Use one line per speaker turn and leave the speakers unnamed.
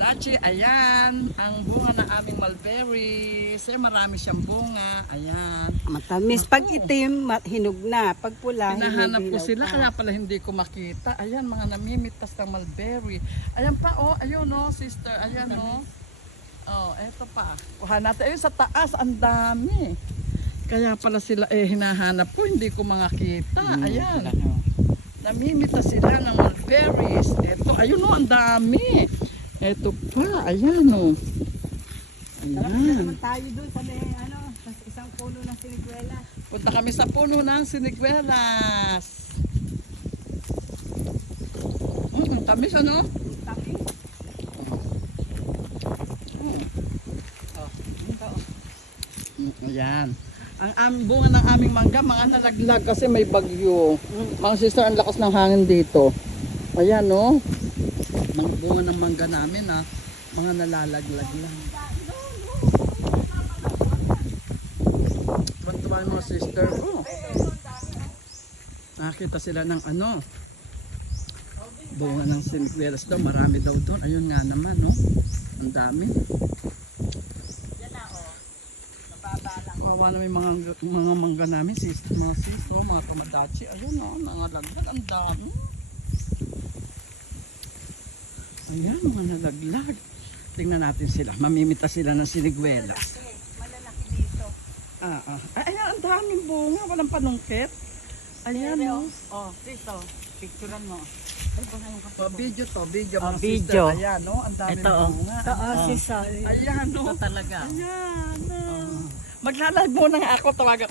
Kamadachi, ayan, ang bunga ng aming mulberries. Eh, marami siyang bunga. Ayan.
Matamis. Pag itim, ma- hinog na. Pag pula,
Hinahanap ko
hinog-hilaw
sila, kaya pala hindi ko makita. Ayan, mga namimitas ng mulberry. Ayan pa, oh, ayun, oh, sister. Ayan, oh. Oh, eto pa. Kuha natin. Ayun, sa taas, ang dami. Kaya pala sila, eh, hinahanap ko, hindi ko makakita.
Hmm,
Ayan. Namimitas sila ng mulberries. Eto, ayun, oh, ang dami. Eto pa, ayan, oh.
Tara,
Ayan.
tayo doon sa may, ano, sa isang puno ng siniguela.
Punta kami sa puno ng siniguelas. Mm, tamis ano?
Tapi.
Mm. Oh, ito. Mm, ayan. Ang aming bunga ng aming mangga, mga nalaglag kasi may bagyo. Mga sister, ang lakas ng hangin dito. Ayan, no? Mga bunga ng mangga namin, ha? Mga nalalaglag lang. Yung mga sister ko. Nakakita sila ng ano, bunga ng sinikwelas daw. Marami daw doon. Ayun nga naman, no? Ang dami. Kawawa na may mga, mga mangga namin, sister, mga sister, mga kamadachi. Ayun, no? Mga laglag. Ang dami. Ayan, mga nalaglag. Tingnan natin sila. Mamimita sila ng sinigwelas.
Malalaki dito.
Ah, ah. Ay, ayan, ang daming bunga. Walang panungkit. Ayan, no?
Oh, dito. Picturean mo. Ay, ba yung
Oh, video to, video
Oh,
mga
video.
sister. Ayan, no? Ang daming
Ito, oh.
bunga.
Oo, si Sal.
Ayan, no?
talaga.
Ayan, no? Maglalag muna nga ako, tawagan